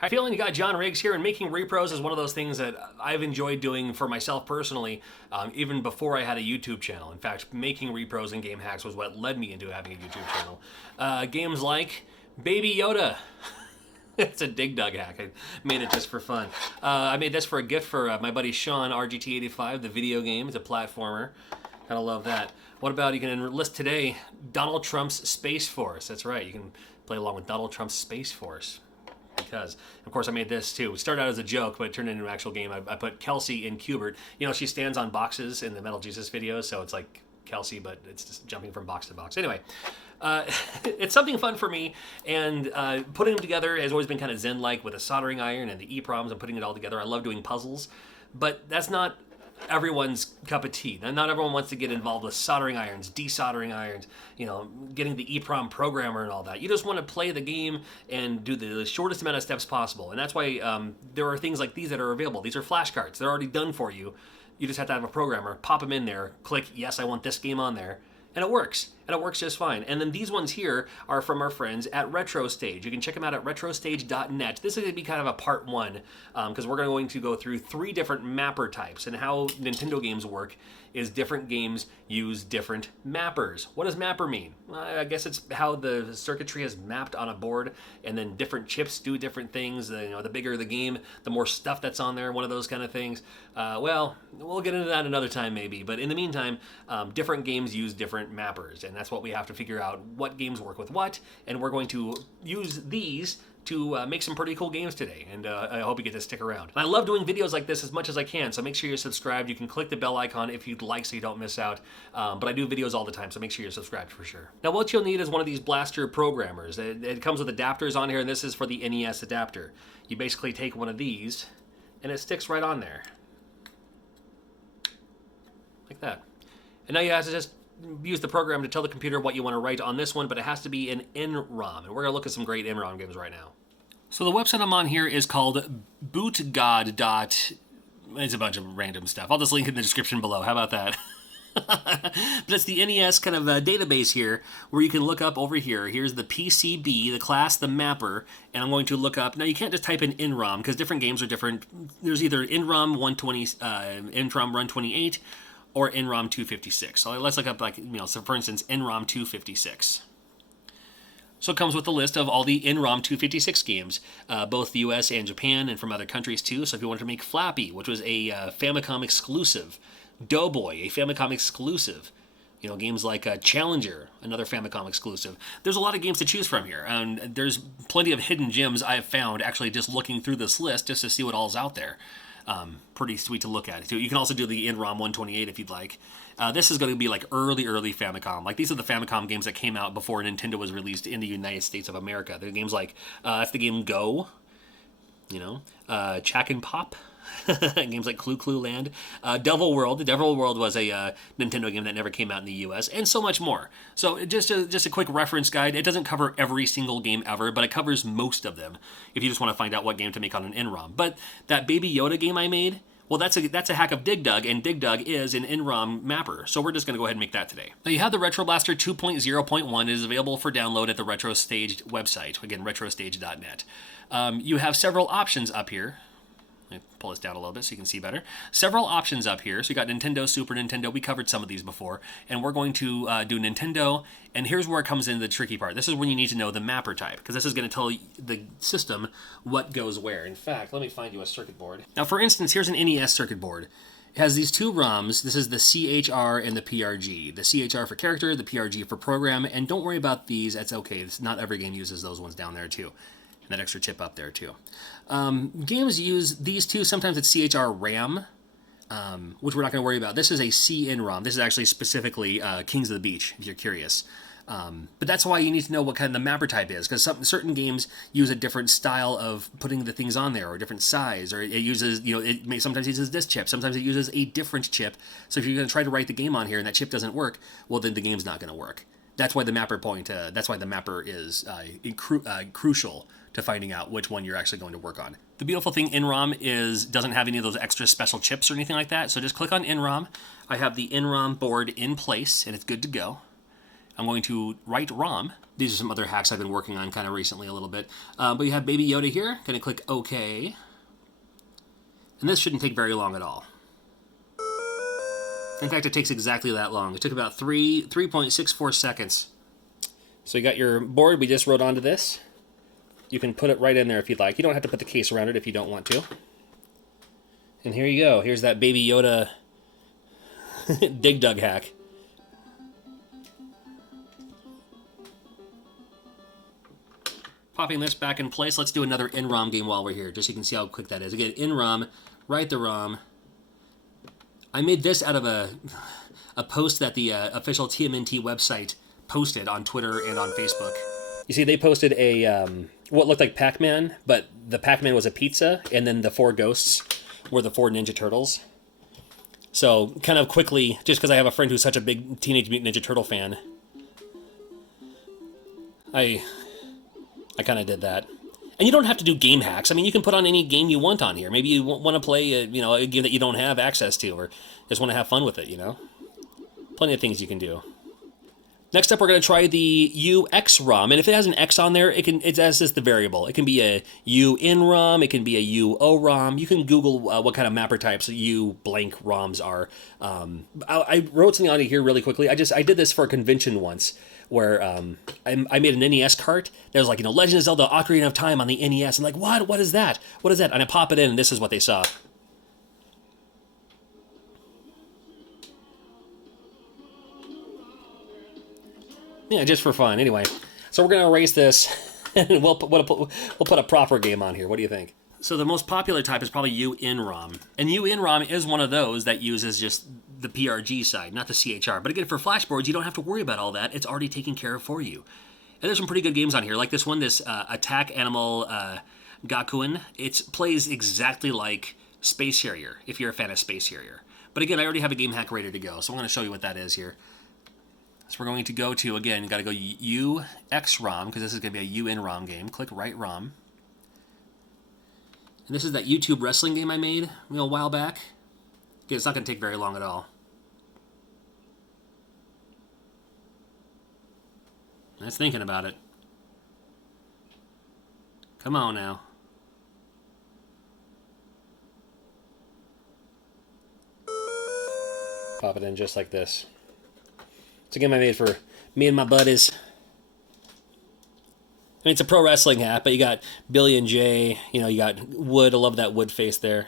Hi, feeling you got John Riggs here, and making repros is one of those things that I've enjoyed doing for myself personally, even before I had a YouTube channel. In fact, making repros and game hacks was what led me into having a YouTube channel. Games like Baby Yoda. It's a Dig Dug hack. I made it just for fun. I made this for a gift for my buddy Sean, RGT85, the video game. It's a platformer. Gotta love that. What about, you can enlist today, Donald Trump's Space Force. That's right, you can play along with Donald Trump's Space Force. Because, of course, I made this too. It started out as a joke, but it turned into an actual game. I put Kelsey in Cubert. You know, she stands on boxes in the Metal Jesus videos, so it's like Kelsey, but it's just jumping from box to box. Anyway, it's something fun for me, and putting them together has always been kind of zen-like with a soldering iron and the EPROMs and putting it all together. I love doing puzzles, but that's not everyone's cup of tea. Not everyone wants to get involved with soldering irons, desoldering irons, you know, getting the EPROM programmer and all that. You just want to play the game and do the shortest amount of steps possible. And that's why there are things like these that are available. These are flashcards. They're already done for you. You just have to have a programmer, pop them in there, click, yes, I want this game on there, and it works. And it works just fine. And then these ones here are from our friends at RetroStage. You can check them out at retrostage.net. This is going to be kind of a part one, because we're going to go through 3 different mapper types. And how Nintendo games work is different games use different mappers. What does mapper mean? I guess it's how the circuitry is mapped on a board, and then different chips do different things. You know, the bigger the game, the more stuff that's on there, one of those kind of things. Well, we'll get into that another time maybe. But in the meantime, different games use different mappers, and that's what we have to figure out, what games work with what, and we're going to use these to make some pretty cool games today, and I hope you get to stick around. And I love doing videos like this as much as I can, so make sure you're subscribed. You can click the bell icon if you'd like so you don't miss out, but I do videos all the time, so make sure you're subscribed for sure. Now what you'll need is one of these blaster programmers. It comes with adapters on here, and this is for the NES adapter. You basically take one of these, and it sticks right on there. Like that. And now you have to just use the program to tell the computer what you want to write on this one, but it has to be an NROM, and we're going to look at some great NROM games right now. So the website I'm on here is called bootgod. It's a bunch of random stuff. I'll just link it in the description below. How about that? But it's the NES kind of database here, where you can look up over here. Here's the PCB, the class, the mapper, and I'm going to look up. Now you can't just type in NROM, because different games are different. There's either NROM 120, NROM Run 28, or NROM 256. So let's look up, like, you know, so for instance, NROM 256. So it comes with a list of all the NROM 256 games, both the US and Japan, and from other countries too. So if you wanted to make Flappy, which was a Famicom exclusive, Doughboy, a Famicom exclusive, you know, games like Challenger, another Famicom exclusive. There's a lot of games to choose from here, and there's plenty of hidden gems I have found actually just looking through this list just to see what all's out there. Pretty sweet to look at. You can also do the NROM 128 if you'd like. This is going to be like early Famicom. Like, these are the Famicom games that came out before Nintendo was released in the United States of America. They're games like, that's the game Go, you know, Chack and Pop, games like Clue Land, Devil World. Devil World was a Nintendo game that never came out in the US, and so much more. So just a quick reference guide. It doesn't cover every single game ever, but it covers most of them if you just want to find out what game to make on an NROM. But that Baby Yoda game I made, well, that's a hack of Dig Dug, and Dig Dug is an NROM mapper, so we're just going to go ahead and make that today. Now you have the Retro Blaster 2.0.1. It is available for download at the RetroStage website, again, retrostage.net. You have several options up here. Let me pull this down a little bit so you can see better. Several options up here. So you got Nintendo, Super Nintendo. We covered some of these before. And we're going to do Nintendo. And here's where it comes in the tricky part. This is when you need to know the mapper type, because this is going to tell the system what goes where. In fact, let me find you a circuit board. Now, for instance, here's an NES circuit board. It has these 2 ROMs. This is the CHR and the PRG. The CHR for character, the PRG for program. And don't worry about these. That's okay. Not every game uses those ones down there, too. That extra chip up there too. Games use these 2. Sometimes it's CHR RAM, which we're not going to worry about. This is a CN-ROM. This is actually specifically Kings of the Beach, if you're curious. But that's why you need to know what kind of the mapper type is, because certain games use a different style of putting the things on there, or a different size, or it uses, you know, sometimes it uses this chip, sometimes it uses a different chip. So if you're going to try to write the game on here and that chip doesn't work, well, then the game's not going to work. That's why the mapper that's why the mapper is crucial to finding out which one you're actually going to work on. The beautiful thing, NROM doesn't have any of those extra special chips or anything like that, so just click on NROM. I have the NROM board in place, and it's good to go. I'm going to write ROM. These are some other hacks I've been working on kind of recently a little bit. But you have Baby Yoda here. Going to click OK. And this shouldn't take very long at all. In fact, it takes exactly that long. It took about 3.64 seconds. So you got your board we just wrote onto this. You can put it right in there if you'd like. You don't have to put the case around it if you don't want to. And here you go. Here's that Baby Yoda Dig Dug hack. Popping this back in place, let's do another in-ROM game while we're here, just so you can see how quick that is. Again, in-ROM, write the ROM. I made this out of a post that the official TMNT website posted on Twitter and on Facebook. You see, they posted a what looked like Pac-Man, but the Pac-Man was a pizza, and then the 4 ghosts were the 4 Ninja Turtles. So, kind of quickly, just because I have a friend who's such a big Teenage Mutant Ninja Turtle fan, I kind of did that. And you don't have to do game hacks. I mean, you can put on any game you want on here. Maybe you want to play a game that you don't have access to, or just want to have fun with it, Plenty of things you can do. Next up, we're going to try the UX ROM, and if it has an X on there, it's just the variable. It can be a UN ROM, it can be a UO ROM. You can Google what kind of mapper types U blank ROMs are. I wrote something on here really quickly. I did this for a convention once, where I made an NES cart that was like, Legend of Zelda Ocarina of Time on the NES. I'm like, what is that? What is that? And I pop it in, and this is what they saw. Yeah, just for fun. Anyway, so we're going to erase this, and we'll put a proper game on here. What do you think? So the most popular type is probably UN-ROM. And UN-ROM is one of those that uses just the PRG side, not the CHR. But again, for flashboards, you don't have to worry about all that. It's already taken care of for you. And there's some pretty good games on here, like this one, this Attack Animal Gakuen. It plays exactly like Space Harrier, if you're a fan of Space Harrier. But again, I already have a game hack ready to go, so I'm going to show you what that is here. So we're going to go to, again, you got to go UX ROM, because this is going to be a UN-ROM game. Click Write ROM. And this is that YouTube wrestling game I made a while back. Okay, it's not going to take very long at all. That's thinking about it. Come on now. Pop it in just like this. It's a game I made for me and my buddies. I mean, it's a pro wrestling hat, but you got Billy and Jay, you got Wood. I love that Wood face there.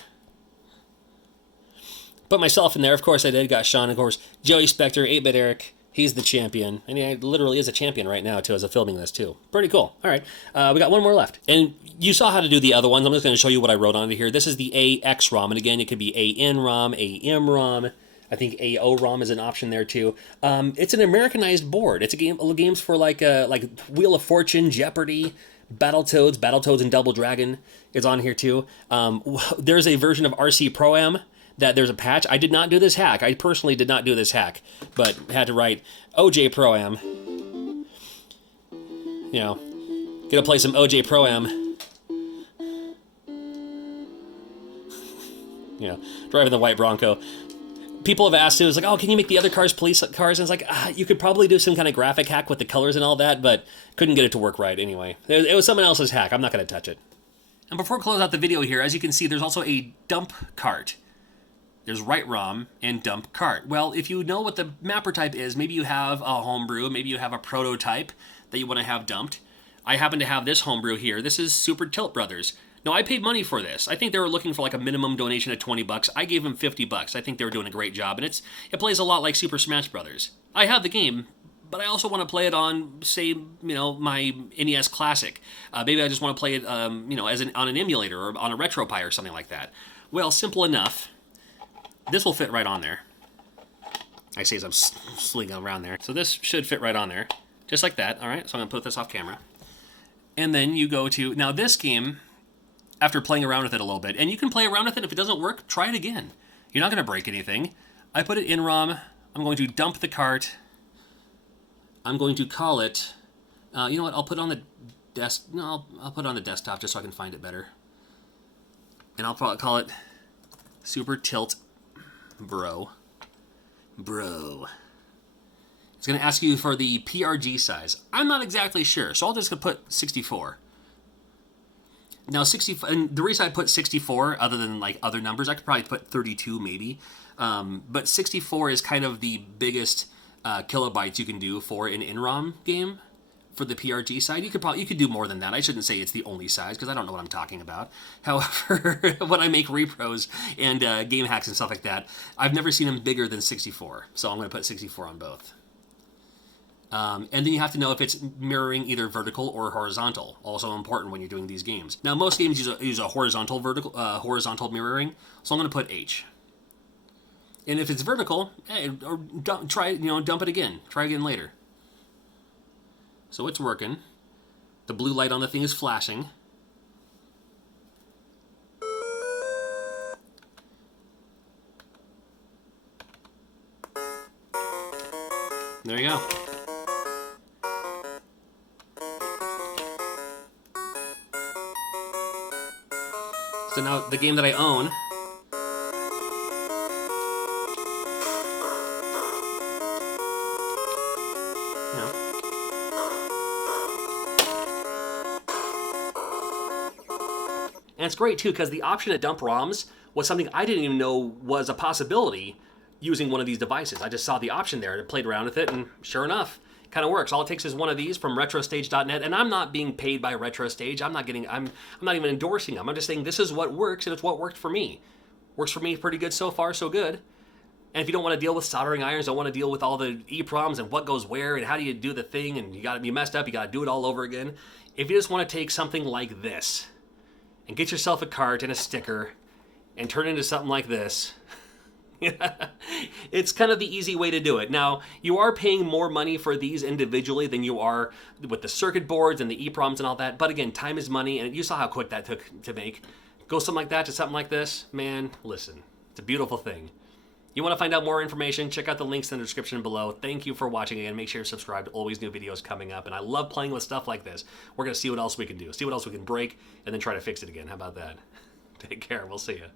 Put myself in there, of course I did. Got Sean, of course. Joey Spector, 8-Bit Eric. He's the champion. And he literally is a champion right now, too, as I'm filming this, too. Pretty cool. All right. We got one more left. And you saw how to do the other ones. I'm just going to show you what I wrote onto here. This is the AX ROM. And again, it could be AN ROM, AM ROM. I think AO ROM is an option there too. It's an Americanized board. It's a games for like Wheel of Fortune, Jeopardy, Battletoads and Double Dragon is on here too. There's a version of RC Pro-Am that there's a patch. I did not do this hack. I personally did not do this hack, but had to write OJ Pro-Am. Gonna play some OJ Pro-Am. Driving the white Bronco. People have asked, it was like, oh, can you make the other cars police cars? And it's like, you could probably do some kind of graphic hack with the colors and all that, but couldn't get it to work right anyway. It was someone else's hack. I'm not going to touch it. And before I close out the video here, as you can see, there's also a dump cart. There's write ROM and dump cart. Well, if you know what the mapper type is, maybe you have a homebrew, maybe you have a prototype that you want to have dumped. I happen to have this homebrew here. This is Super Tilt Brothers. Now, I paid money for this. I think they were looking for like a minimum donation of $20. I gave them $50. I think they were doing a great job, and it plays a lot like Super Smash Brothers. I have the game, but I also want to play it on, say, my NES Classic. Maybe I just want to play it, on an emulator or on a RetroPie or something like that. Well, simple enough. This will fit right on there. I say as I'm slinging around there. So this should fit right on there, just like that. All right, so I'm going to put this off camera. And then you go to, now this game, after playing around with it a little bit, and you can play around with it. If it doesn't work, try it again. You're not going to break anything. I put it in ROM. I'm going to dump the cart. I'm going to call it, you know what, I'll put it on the desk. No, I'll put it on the desktop just so I can find it better. And I'll probably call it Super Tilt Bro. And It's going to ask you for the PRG size. I'm not exactly sure, so I'll just put 64. Now, 60, and the reason I put 64, other than like other numbers, I could probably put 32 maybe, but 64 is kind of the biggest kilobytes you can do for an in-ROM game for the PRG side. You could do more than that. I shouldn't say it's the only size because I don't know what I'm talking about. However, when I make repros and game hacks and stuff like that, I've never seen them bigger than 64, so I'm going to put 64 on both. And then you have to know if it's mirroring either vertical or horizontal. Also important when you're doing these games. Now, most games use a horizontal mirroring, so I'm going to put H. And if it's vertical, hey, or dump it again. Try again later. So it's working. The blue light on the thing is flashing. There you go. So now the game that I own, and it's great too because the option to dump ROMs was something I didn't even know was a possibility using one of these devices. I just saw the option there and played around with it, and sure enough, it kind of works. All it takes is one of these from retrostage.net, and I'm not being paid by RetroStage. I'm not even endorsing them. I'm just saying this is what works, and it's what worked for me. Works for me pretty good so far, so good. And if you don't want to deal with soldering irons, don't want to deal with all the EPROMs and what goes where and how do you do the thing, and you got to be messed up, you got to do it all over again. If you just want to take something like this and get yourself a cart and a sticker and turn it into something like this, it's kind of the easy way to do it. Now, you are paying more money for these individually than you are with the circuit boards and the EPROMs and all that. But again, time is money, and you saw how quick that took to make. Go something like that to something like this, man, listen, it's a beautiful thing. You want to find out more information, check out the links in the description below. Thank you for watching again. Make sure you're subscribed. Always new videos coming up. And I love playing with stuff like this. We're going to see what else we can do. See what else we can break, and then try to fix it again. How about that? Take care. We'll see you.